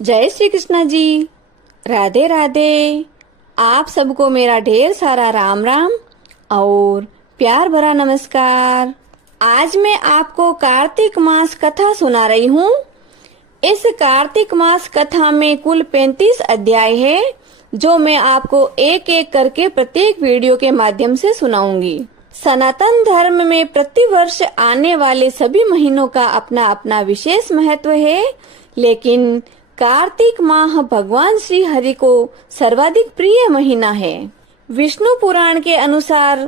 जय श्री कृष्णा जी। राधे राधे। आप सबको मेरा ढेर सारा राम राम और प्यार भरा नमस्कार। आज मैं आपको कार्तिक मास कथा सुना रही हूँ। इस कार्तिक मास कथा में कुल 35 अध्याय है, जो मैं आपको एक एक करके प्रत्येक वीडियो के माध्यम से सुनाऊंगी। सनातन धर्म में प्रतिवर्ष आने वाले सभी महीनों का अपना अपना विशेष महत्व है, लेकिन कार्तिक माह भगवान श्री हरि को सर्वाधिक प्रिय महीना है। विष्णु पुराण के अनुसार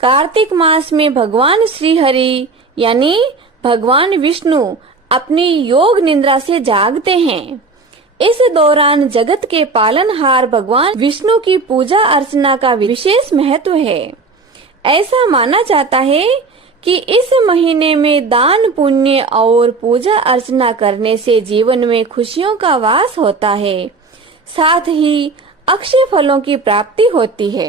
कार्तिक मास में भगवान श्री हरि यानी भगवान विष्णु अपनी योग निद्रा से जागते हैं। इस दौरान जगत के पालनहार भगवान विष्णु की पूजा अर्चना का विशेष महत्व है। ऐसा माना जाता है कि इस महीने में दान पुण्य और पूजा अर्चना करने से जीवन में खुशियों का वास होता है, साथ ही अक्षय फलों की प्राप्ति होती है।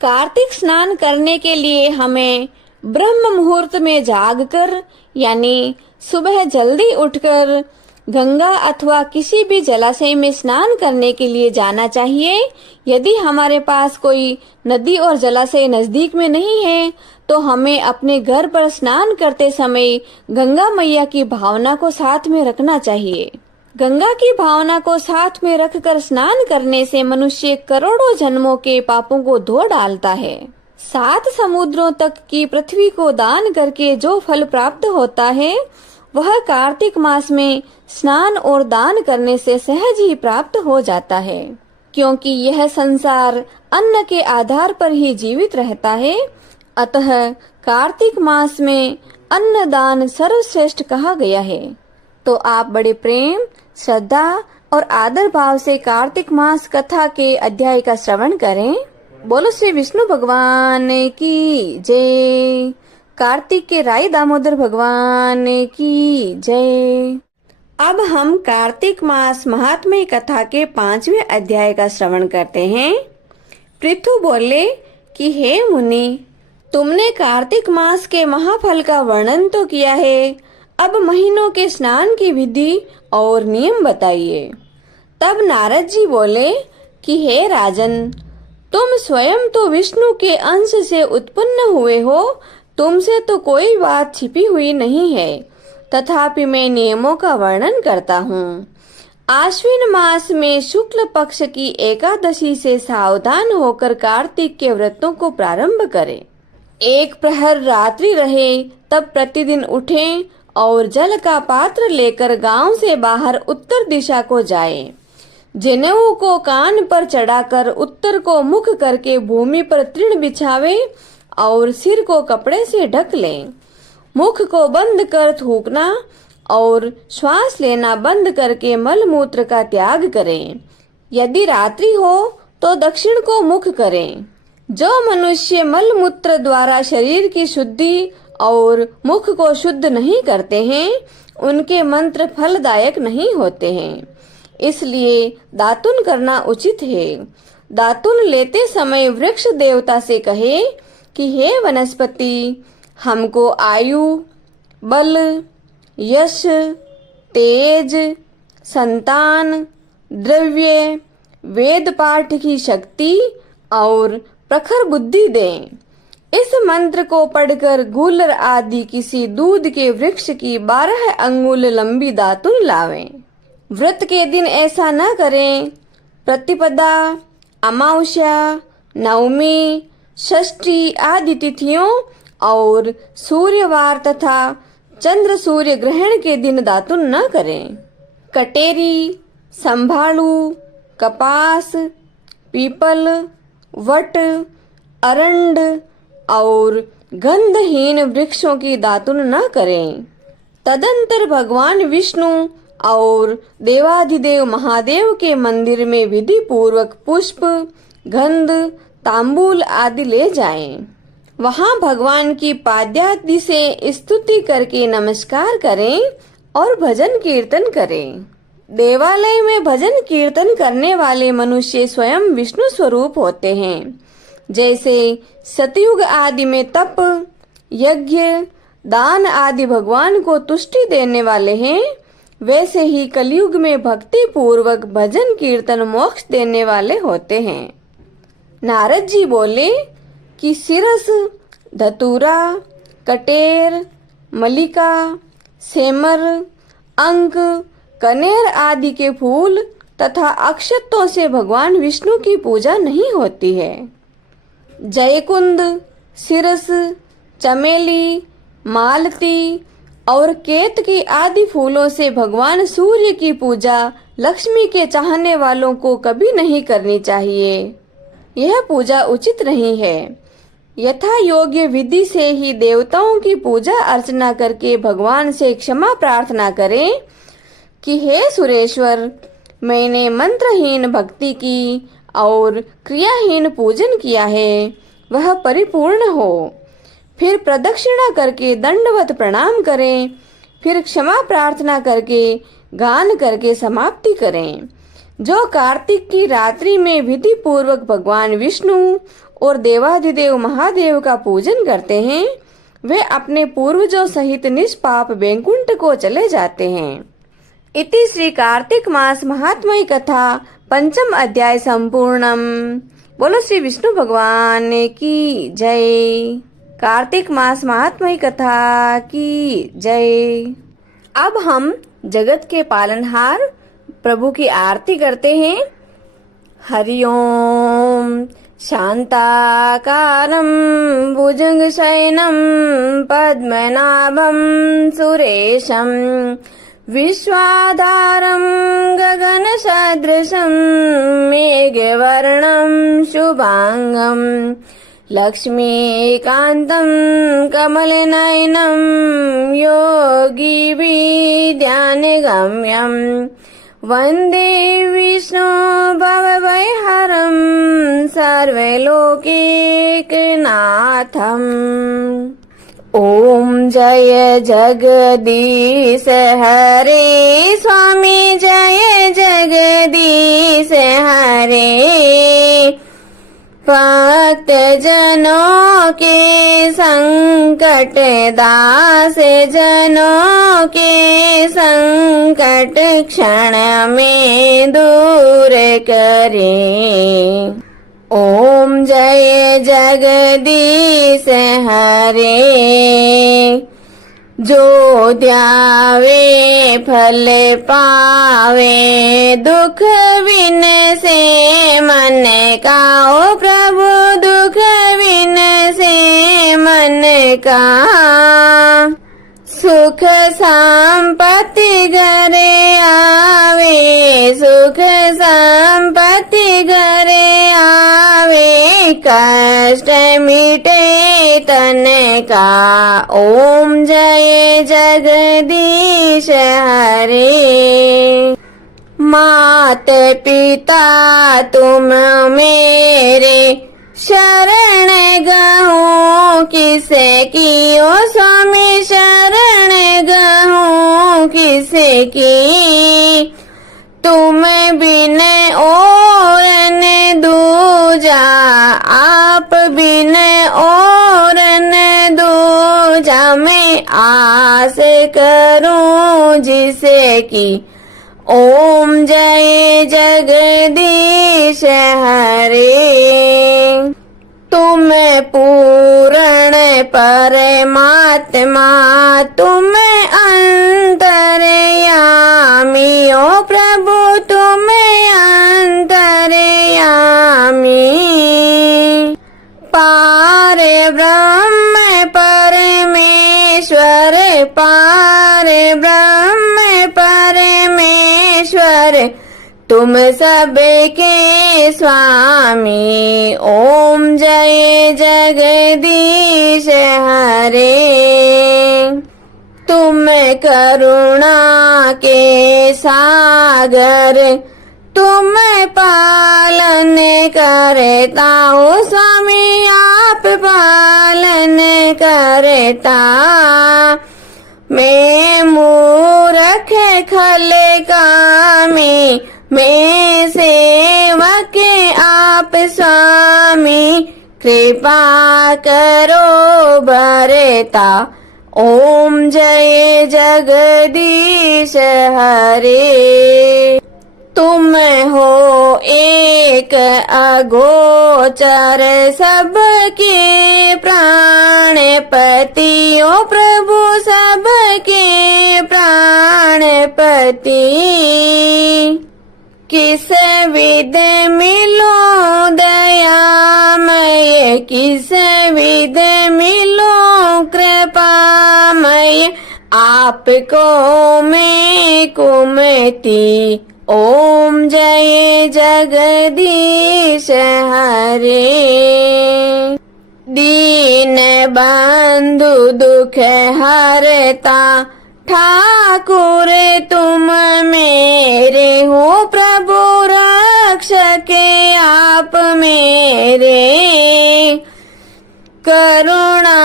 कार्तिक स्नान करने के लिए हमें ब्रह्म मुहूर्त में जागकर यानी सुबह जल्दी उठकर गंगा अथवा किसी भी जलाशय में स्नान करने के लिए जाना चाहिए। यदि हमारे पास कोई नदी और जलाशय नजदीक में नहीं है तो हमें अपने घर पर स्नान करते समय गंगा मैया की भावना को साथ में रखना चाहिए। गंगा की भावना को साथ में रखकर स्नान करने से मनुष्य करोड़ों जन्मों के पापों को धो डालता है। 7 समुद्रों तक की पृथ्वी को दान करके जो फल प्राप्त होता है वह कार्तिक मास में स्नान और दान करने से सहज ही प्राप्त हो जाता है, क्योंकि यह संसार अन्न के आधार पर ही जीवित रहता है। अतः कार्तिक मास में अन्न दान सर्वश्रेष्ठ कहा गया है। तो आप बड़े प्रेम, श्रद्धा और आदर भाव से कार्तिक मास कथा के अध्याय का श्रवण करें। बोलो श्री विष्णु भगवान की जय। कार्तिक के राई दामोदर भगवान की जय। अब हम कार्तिक मास महात्म्य कथा के 5वें अध्याय का श्रवण करते हैं। पृथु बोले कि हे मुनि, तुमने कार्तिक मास के महाफल का वर्णन तो किया है, अब महीनों के स्नान की विधि और नियम बताइए। तब नारद जी बोले कि हे राजन, तुम स्वयं तो विष्णु के अंश से उत्पन्न हुए हो, तुमसे तो कोई बात छिपी हुई नहीं है, तथापि मैं नियमों का वर्णन करता हूँ। आश्विन मास में शुक्ल पक्ष की एकादशी से सावधान होकर कार्तिक के व्रतों को प्रारंभ करें। 1 प्रहर रात्रि रहे तब प्रतिदिन उठें और जल का पात्र लेकर गांव से बाहर उत्तर दिशा को जाएं। जनेऊ को कान पर चढ़ाकर उत्तर को मुख करके भूमि पर तृण बिछावे और सिर को कपड़े से ढक लें। मुख को बंद कर थूकना और श्वास लेना बंद करके मल मूत्र का त्याग करें। यदि रात्रि हो तो दक्षिण को मुख करें। जो मनुष्य मल मूत्र द्वारा शरीर की शुद्धि और मुख को शुद्ध नहीं करते हैं, उनके मंत्र फलदायक नहीं होते हैं, इसलिए दातुन करना उचित है। दातुन लेते समय वृक्ष देवता से कहे कि हे वनस्पति, हमको आयु, बल, यश, तेज, संतान, द्रव्य, वेद पाठ की शक्ति और प्रखर बुद्धि दें। इस मंत्र को पढ़कर गूलर आदि किसी दूध के वृक्ष की 12 अंगुल लंबी दातुन लावें। व्रत के दिन ऐसा न करें। प्रतिपदा, अमावस्या, नवमी, षष्ठी आदि तिथियों और सूर्यवार तथा चंद्र सूर्य ग्रहण के दिन दातुन न करें। कटेरी, संभालू, कपास, पीपल, वट, अरंड और गंधहीन वृक्षों की दातुन न करें। तदंतर भगवान विष्णु और देवाधिदेव महादेव के मंदिर में विधि पूर्वक पुष्प, गंध, तांबूल आदि ले जाएं। वहां भगवान की पाद्यादि से स्तुति करके नमस्कार करें और भजन कीर्तन करें। देवालय में भजन कीर्तन करने वाले मनुष्य स्वयं विष्णु स्वरूप होते हैं। जैसे सतयुग आदि में तप, यज्ञ, दान आदि भगवान को तुष्टि देने वाले हैं, वैसे ही कलयुग में भक्ति पूर्वक भजन कीर्तन मोक्ष देने वाले होते हैं। नारद जी बोले कि सिरस, धतूरा, कटेर, मलिका, सेमर, अंक, कनेर आदि के फूल तथा अक्षतों से भगवान विष्णु की पूजा नहीं होती है। जयकुंद, सिरस, चमेली, मालती और केतकी आदि फूलों से भगवान सूर्य की पूजा लक्ष्मी के चाहने वालों को कभी नहीं करनी चाहिए। यह पूजा उचित नहीं है। यथा योग्य विधि से ही देवताओं की पूजा अर्चना करके भगवान से क्षमा प्रार्थना करें कि हे सुरेश्वर, मैंने मंत्रहीन भक्ति की और क्रियाहीन पूजन किया है, वह परिपूर्ण हो। फिर प्रदक्षिणा करके दंडवत प्रणाम करें, फिर क्षमा प्रार्थना करके गान करके समाप्ति करें। जो कार्तिक की रात्रि में विधि पूर्वक भगवान विष्णु और देवाधिदेव महादेव का पूजन करते हैं, वे अपने पूर्वजों सहित निष्पाप वैकुंठ को चले जाते हैं। इति श्री कार्तिक मास महात्म्य कथा पंचम अध्याय संपूर्णम। बोलो श्री विष्णु भगवान की जय। कार्तिक मास महात्म्य कथा की जय। अब हम जगत के पालनहार प्रभु की आरती करते हैं। हरि ओम। शांताकारं भुजंगशयनं पद्मनाभं सुरेशं विश्वाधारं गगनसदृशं मेघवर्णं शुभांगं लक्ष्मीकान्तं कमलनयनं योगिभिर्ध्यानगम्यं वन्दे विष्णु भवभयहरं सर्वलोकैकनाथम्। ओम जय जगदीश हरे स्वामी, जय जगदीश हरे। भक्त जनों के संकट, दास जनों के संकट क्षण में दूर करे। ओम जय जगदीश हरे। जो ध्यावे फल पावे, दुख बिन से मन का। ओ प्रभु दुख बिन से मन का। सुख संपत्ति घरे आवे, सुख संपत्ति घरे आवे। कष्ट मिटे तन का। ओम जय जगदीश हरे। मात पिता तुम मेरे, शरण गहूँ किसे की। ओ स्वामी शरण गहूँ किसे की। तुम बिन और न दूजा, आप बिन और न दूजा। मैं आस करूं जिसे की। ओम जय जगदीश हरे। तुम पूर्ण परमात्मा, तुम अंतर्यामी। ओ प्रभु तुम अंतर्यामी। पार ब्रह्म परमेश्वर, पार ब्रह्म परमेश्वर। तुम सबके स्वामी। ओम जय जगदीश हरे। तुम करुणा के सागर, तुम पालन करता। ओ स्वामी आप पालन करता। मैं मूर्ख खल कामी, मैं सेवक आप स्वामी। कृपा करो भरता। ओम जय जगदीश हरे। तुम हो एक अगोचर सबके प्राणपति, ओ प्रभु सबके प्राणपति। किस विध मिलो दयामय, किस विध मिलो कृपामय, आपको मैं कुमति। ओम जय जगदीश हरे। दीन बंधु दुख हरता ठाकुर तुम मेरे हो, प्रभु रक्षक आप मेरे। करुणा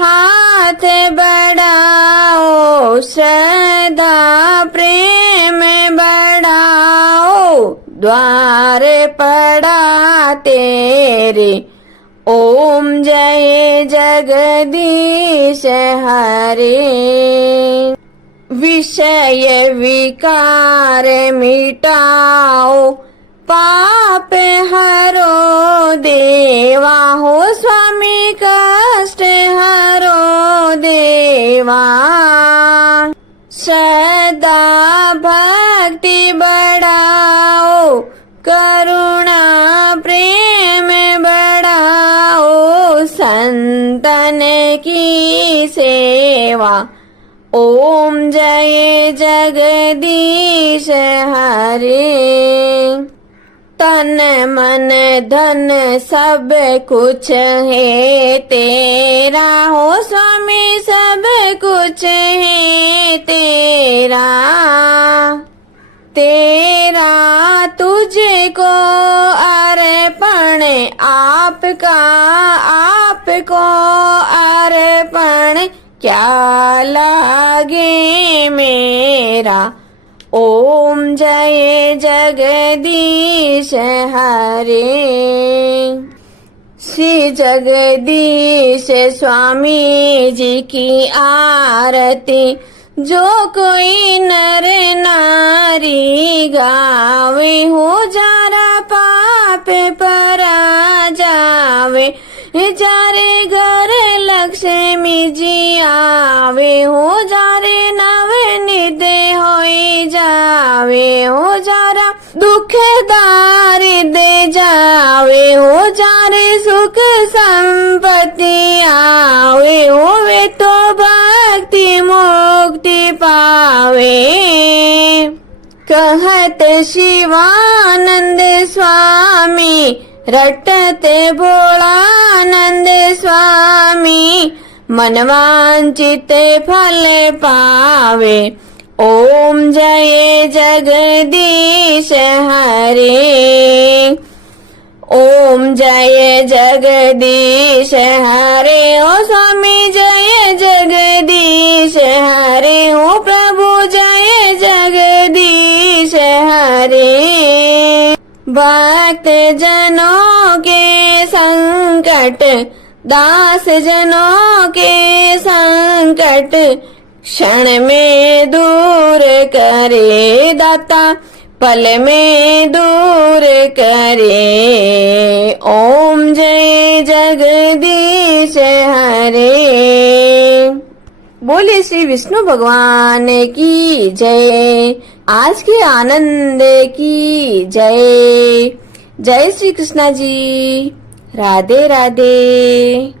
हाथ बढ़ाओ, श्रद्धा प्रेम बढ़ाओ, द्वार पड़ा तेरे। ओम जय जगदीश हरे। विषय विकार मिटाओ, पाप हरो देवा हो, स्वामी कष्ट हरो देवा। श्रद्धा भक्ति बढ़ाओ, करुणा प्रेम बढ़ाओ, संतन की सेवा। ओम जय जगदीश हरे। तन मन धन सब कुछ है तेरा हो, स्वामी सब कुछ है तेरा। तेरा तुझको अर्पण, आपका आपको अर्पण, क्या लागे मेरा। ओम जय जगदीश हरे। श्री जगदीश स्वामी जी की आरती, जो कोई नर नारी गावे हो, जारा पाप परा जावे। जारे घर लक्ष्मी जी आवे हो, जारे नवनिध होई जावे हो, जारा दुख दारिद्र जावे हो, जारे सुख संपत्ति आवे हो, वे तो भक्ति मुक्ति पावे। कहत शिवानंद स्वामी, रटते भोलानंद स्वामी, मनवांचित फल पावे। ओम जय जगदीश हरे। ओम जय जगदीश हरे। ओ स्वामी जय जगदीश हरे, ओ प्रभु जय जगदीश हरे। भक्त जनों के संकट, दास जनों के संकट, क्षण में दूर करे दाता, पल में दूर करे। ओम जय जगदीश हरे। बोले श्री विष्णु भगवान की जय। आज के आनंद की जय। जय श्री कृष्णा जी। राधे राधे।